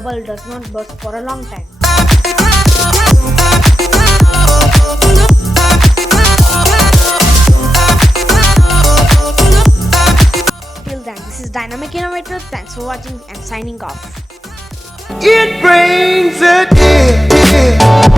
bubble does not burst for a long time. Till then, this is Dynamic Innovator. Thanks for watching and signing off. It brings a day.